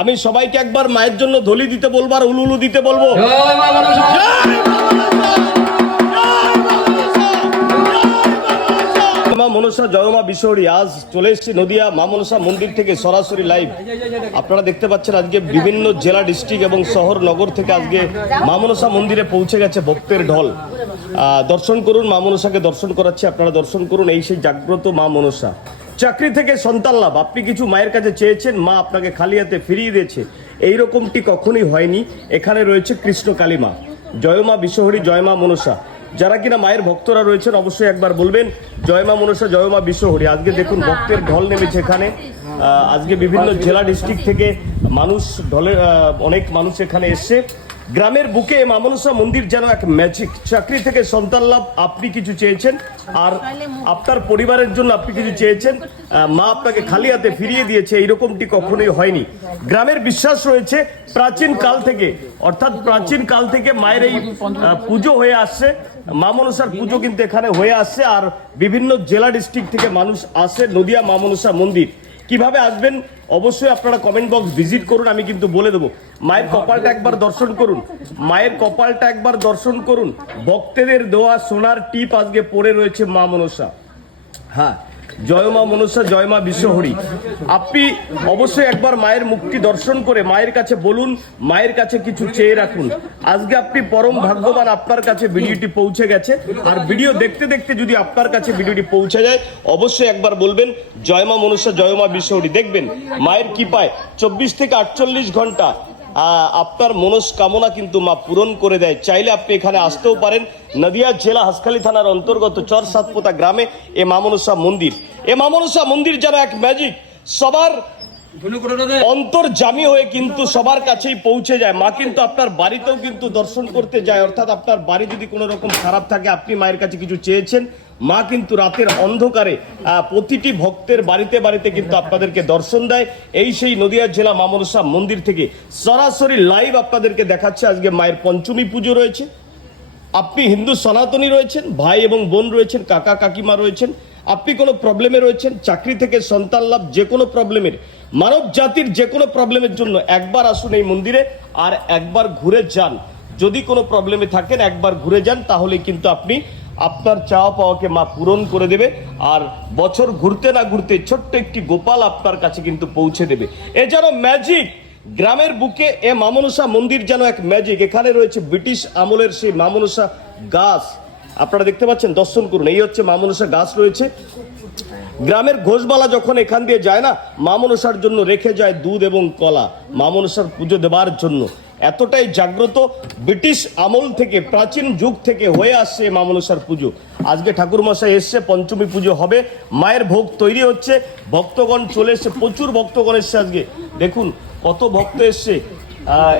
আমি সবাইকে একবার মায়ের জন্য ধলি দিতে বলবো আর উলুলু দিতে বলবো। মা মনসা জয় মা বিশ্বহরি। আজ চলে এসেছি নদিয়া মা মনসা মন্দির থেকে সরাসরি লাইভ। আপনারা দেখতে পাচ্ছেন আজকে বিভিন্ন জেলা ডিস্ট্রিক্ট এবং শহর নগর থেকে আজকে মা মনসা মন্দিরে পৌঁছে গেছে ভক্তের ঢল। দর্শন করুন, মা মনসাকে দর্শন করাচ্ছে, আপনারা দর্শন করুন। এই সেই জাগ্রত মা মনসা। চাকরি থেকে সন্তান লাভ, আপনি কিছু মায়ের কাছে চেয়েছেন, মা আপনাকে খালি হাতে ফিরিয়ে দিয়েছে, এইরকমটি কখনোই হয়নি। এখানে রয়েছে কৃষ্ণ কালী মা। জয় মা বিশ্বহরি, জয় মা মনসা। যারা কিনা মায়ের ভক্তরা রয়েছেন অবশ্যই একবার বলবেন জয় মা মনসা, জয় মা বিশ্বহরি। আজকে দেখুন ভক্তের ঢল নেমেছে এখানে। আজকে বিভিন্ন জেলা ডিস্ট্রিক্ট থেকে মানুষ অনেক মানুষ এখানে এসছে। গ্রামের বুকে মা মনসা মন্দির যেন এক ম্যাজিক। চাকরি থেকে সন্তান লাভ, আপনি কিছু চেয়েছেন আর আপনার পরিবারের জন্য আপনি কিছু চেয়েছেন, মা আপনাকে খালি হাতে ফিরিয়ে দিয়েছে, এইরকমটি কখনোই হয়নি। গ্রামের বিশ্বাস রয়েছে প্রাচীন কাল থেকে, অর্থাৎ প্রাচীন কাল থেকে মায়ের এই পুজো হয়ে আসছে। মা মনসার পুজো কিন্তু এখানে হয়ে আসছে। আর বিভিন্ন জেলা ডিস্ট্রিক্ট থেকে মানুষ আসে নদিয়া মা মনসা মন্দির। কিভাবে আসবেন অবশ্যই আপনারা কমেন্ট বক্স ভিজিট করুন, আমি কিন্তু বলে দেবো। মায়ের কপালটা একবার দর্শন করুন, মায়ের কপালটা একবার দর্শন করুন। ভক্তদের দেওয়া সোনার টিপ আজকে পড়ে রয়েছে মা মনসা। হ্যাঁ, জয় মা মনসা, জয় মা বিশ্বহরি। আপনি অবশ্যই একবার মায়ের মুখটি দর্শন করে মায়ের কাছে বলুন, মায়ের কাছে কিছু চেয়ে রাখুন। আজকে আপনি পরম ভাগ্যবান, আপনার কাছে ভিডিওটি পৌঁছে গেছে। আর ভিডিও দেখতে দেখতে যদি আপনার কাছে ভিডিওটি পৌঁছে যায় অবশ্যই একবার বলবেন জয় মা মনসা, জয় মা বিশ্বহরি। দেখবেন মায়ের কৃপায় 24 থেকে 48 ঘন্টা আপনার মনস্কামনা কিন্তু মা পূরণ করে দেয়। চাইলে আপনি এখানে আসতেও পারেন। নদিয়া জেলা হাসখালী থানার অন্তর্গত চর সাতপোতা গ্রামে এ মা মনসা মন্দির। এ মা মনসা মন্দির যেন এক ম্যাজিক, সবার অন্তর্যামী হয়ে কিন্তু সবার কাছেই পৌঁছে যায়। মা কিন্তু আপনার বাড়িতেও কিন্তু দর্শন করতে যায়, অর্থাৎ আপনার বাড়ি যদি কোনো রকম খারাপ থাকে, আপনি মায়ের কাছে কিছু চেয়েছেন, মা কিন্তু রাতের অন্ধকারে প্রতিটি ভক্তের বাড়িতে বাড়িতে কিন্তু আপনাদেরকে দর্শন দেয়। এই সেই নদিয়া জেলা মা মনসা মন্দির থেকে সরাসরি লাইভ আপনাদেরকে দেখাচ্ছে। আজকে মায়ের পঞ্চমী পুজো রয়েছে। আপনি হিন্দু সনাতনী রয়েছেন, ভাই এবং বোন রয়েছেন, কাকা কাকিমা রয়েছেন, আপনি কোনো প্রবলেমে রয়েছেন, চাকরি থেকে সন্তান লাভ, যে কোনো প্রবলেমের, মানব জাতির যে কোনো প্রবলেমের জন্য একবার আসুন এই মন্দিরে আর একবার ঘুরে যান। যদি কোনো প্রবলেমে থাকেন একবার ঘুরে যান, তাহলে কিন্তু আপনি আপনার চাওয়া পাওয়াকে মা পূরণ করে দেবে। আর বছর ঘুরতে না ঘুরতে ছোট্ট একটি গোপাল আপনার কাছে কিন্তু পৌঁছে দেবে। এ যেন ম্যাজিক। গ্রামের বুকে এ মা মনসা মন্দির যেন এক ম্যাজিক। এখানে রয়েছে ব্রিটিশ আমলের সেই মা মনসা গাছ, আপনারা দেখতে পাচ্ছেন, দর্শন করুন। এই হচ্ছে মা মনসা গাছ রয়েছে। গ্রামের ঘোষবালা যখন এখান দিয়ে যায় না, মা মনসার জন্য রেখে যায় দুধ এবং কলা, মা মনসার পুজো দেওয়ার জন্য। এতটাই জাগ্রত, ব্রিটিশ আমল থেকে, প্রাচীন যুগ থেকে হয়ে আসছে মা মনসার পুজো। আজকে ঠাকুর মশাই এসছে, পঞ্চমী পুজো হবে, মায়ের ভোগ তৈরি হচ্ছে, ভক্তগণ চলে এসছে, প্রচুর ভক্তগণ এসছে। আজকে দেখুন কত ভক্ত এসছে।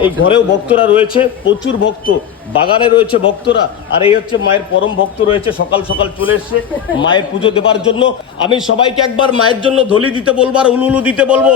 এই ঘরেও ভক্তরা রয়েছে, প্রচুর ভক্ত, বাগানে রয়েছে ভক্তরা। আর এই হচ্ছে মায়ের পরম ভক্ত রয়েছে, সকাল সকাল চলে এসছে মায়ের পুজো দেবার জন্য। আমি সবাইকে একবার মায়ের জন্য ধলি দিতে বলবো আর উলুলু দিতে বলবো।